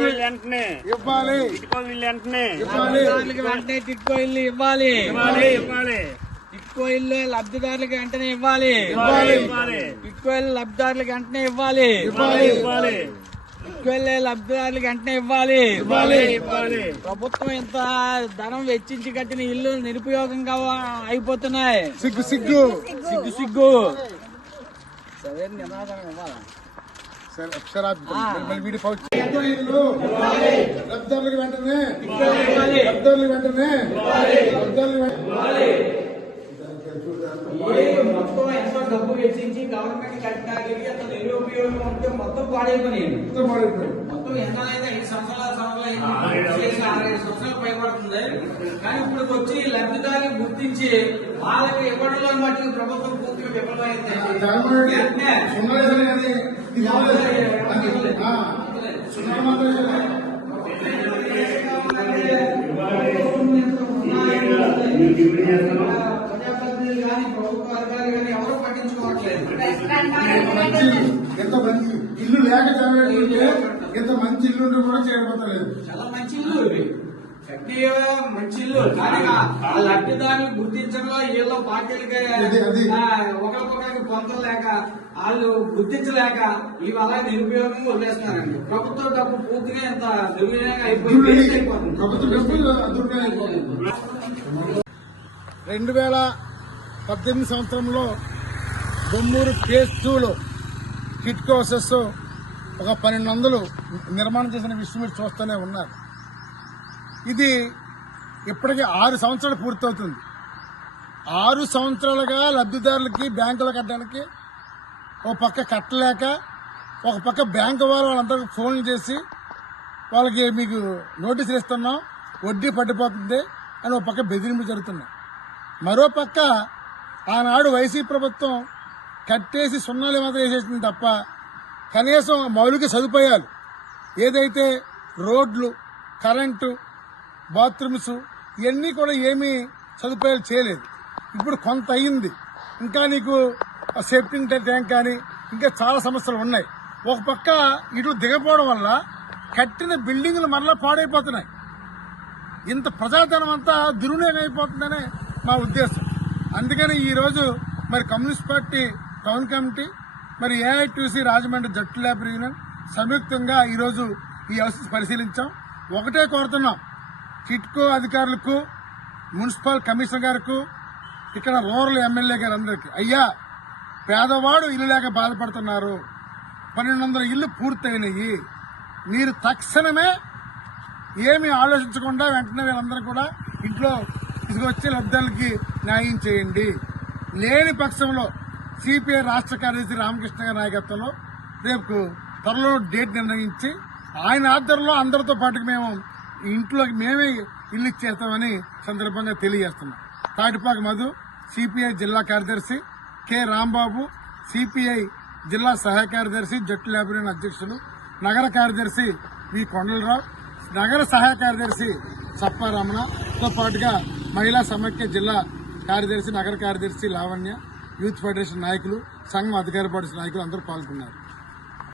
వీళ్ళు వెంటనే. ఇవ్వాలి. ఇటుకో వీళ్ళు వెంటనే. ఇవ్వాలి. వెంటనే టిట్కో ఇల్లు ఇవ్వాలి. ఇవ్వాలి. ఇవ్వాలి. టిట్కో ఇల్లు లబ్ధిదారులకు వెంటనే ఇవ్వాలి. ఇవ్వాలి. ఇవ్వాలి. టిట్కో ఇల్లు లబ్ధిదారులకు వెంటనే ఇవ్వాలి. ఇవ్వాలి. ఇవ్వాలి. టిట్కో ఇల్లు లబ్ధిదారులకు వెంటనే ఇవ్వాలి. ఇవ్వాలి. ఇవ్వాలి. ప్రభుత్వం ఇంత ధనం వెచ్చించి కట్టిన ఇల్లు నిరుపయోగంగా అయిపోతున్నాయి. సిగ్గు సిగ్గు. సిగ్గు సిగ్గు. సరే నినాదం ఇవ్వాలి? లబ్ధారులకు వెంటనే. లబ్ధారులకు వెంటనే. లబ్ధారులకు వెంటనే మొత్తం ఎంతో డబ్బు వెచ్చించి గవర్నమెంట్ కట్టడానికి అంత నిరుపయోగం ఉంటే మొత్తం పాడైపోయినాయి. మొత్తం. మొత్తం ఎంతనైతే ఐదు సంవత్సరాల సంవత్సరాలు ఆరేడు సంవత్సరాలు పైబడుతుంది. కానీ ఇప్పుడు వచ్చి లబ్ధిదారులు గుర్తించి వాళ్ళకి ఇవ్వడంలో మట్టుకు ప్రభుత్వం పూర్తిగా విఫలమైంది. ఎంత మంచి ఇల్లు లేక చదివేటంటే ఎంత మంచి ఇల్లు కూడా చేయకపోతలేదు. చాలా మంచి ఇల్లు మంచి ఇల్లు. కానీ లబ్ధిదారులు గుర్తించడంలో వీళ్ళ పార్టీలకి ఒకరికొకరికి వాళ్ళు గుర్తించలేక ఇవి అలా నిరుపయోగం వదిలేస్తున్నారండి. ప్రభుత్వ డబ్బు పూర్తిగా ఇంత దుర్వినియోగం అయిపోయి వేస్ట్ అయిపోతుంది. ప్రభుత్వ డబ్బులు దుర్వినియోగం అయిపోతుంది. రెండు వేల పద్దెనిమిది సంవత్సరంలో బొమ్మూరు ఫేజ్ టూలో కిట్కో హౌసెస్ ఒక పన్నెండు వందలు నిర్మాణం చేసిన విషయం మీరు చూస్తూనే ఉన్నారు. ఇది ఇప్పటికీ ఆరు సంవత్సరాలు పూర్తవుతుంది. ఆరు సంవత్సరాలుగా లబ్ధిదారులకి బ్యాంకులు కట్టడానికి ఒక పక్క కట్టలేక ఒక పక్క బ్యాంకు వారు వాళ్ళందరికీ ఫోన్లు చేసి వాళ్ళకి మీకు నోటీసులు ఇస్తున్నాం వడ్డీ పడిపోతుంది అని ఒక పక్క బెదిరింపు జరుగుతున్నాయి. మరో పక్క ఆనాడు వైసీపీ ప్రభుత్వం కట్టేసి సున్నాలు మాత్రం వేసేసింది తప్ప కనీసం మౌలిక సదుపాయాలు ఏదైతే రోడ్లు కరెంటు బాత్రూమ్స్ ఇవన్నీ కూడా ఏమీ సదుపాయాలు చేయలేదు. ఇప్పుడు కొంత అయింది. ఇంకా నీకు సేఫ్టింగ్ ట్యాంక్ కానీ ఇంకా చాలా సమస్యలు ఉన్నాయి. ఒక పక్క ఇటు దిగపోవడం వల్ల కట్టిన బిల్డింగ్లు మరలా పాడైపోతున్నాయి. ఇంత ప్రజాధనం అంతా దుర్వినియోగం అయిపోతుందనే మా ఉద్దేశం. అందుకని ఈరోజు మరి కమ్యూనిస్ట్ పార్టీ టౌన్ కమిటీ మరి ఏఐటీసీ రాజమండ్రి జట్టు లేబర్ యూనియన్ సంయుక్తంగా ఈరోజు ఈ హౌసెస్ పరిశీలించాం. ఒకటే కోరుతున్నాం. కిట్కో అధికారులకు మున్సిపల్ కమిషనర్ గారికి ఇక్కడ రూరల్ ఎమ్మెల్యే గారు అందరికీ. అయ్యా పేదవాడు ఇల్లు లేక బాధపడుతున్నారు. పన్నెండు వందల ఇల్లు పూర్తయినాయి. మీరు తక్షణమే ఏమి ఆలోచించకుండా వెంటనే వీళ్ళందరూ కూడా ఇంట్లో తీసుకొచ్చి లబ్ధాలకి న్యాయం చేయండి. లేని పక్షంలో సిపిఐ రాష్ట్ర కార్యదర్శి రామకృష్ణ గారి నాయకత్వంలో రేపు త్వరలో డేట్ నిర్ణయించి ఆయన ఆధ్వర్యంలో అందరితో పాటు మేము ఇంట్లోకి మేమే ఇల్లు ఇచ్చేస్తామని సందర్భంగా తెలియజేస్తున్నాం. తాటిపాక మధు సిపిఐ జిల్లా కార్యదర్శి కె. రాంబాబు సిపిఐ జిల్లా సహాయ కార్యదర్శి జట్టు లేబరేన్ అధ్యక్షులు నగర కార్యదర్శి వి. కొండలరావు నగర సహాయ కార్యదర్శి సప్పారమణతో పాటుగా మహిళా సమైక్య జిల్లా కార్యదర్శి నగర కార్యదర్శి లావణ్య యూత్ ఫెడరేషన్ నాయకులు సంఘం అధికార పార్టీ నాయకులు అందరూ పాల్గొన్నారు.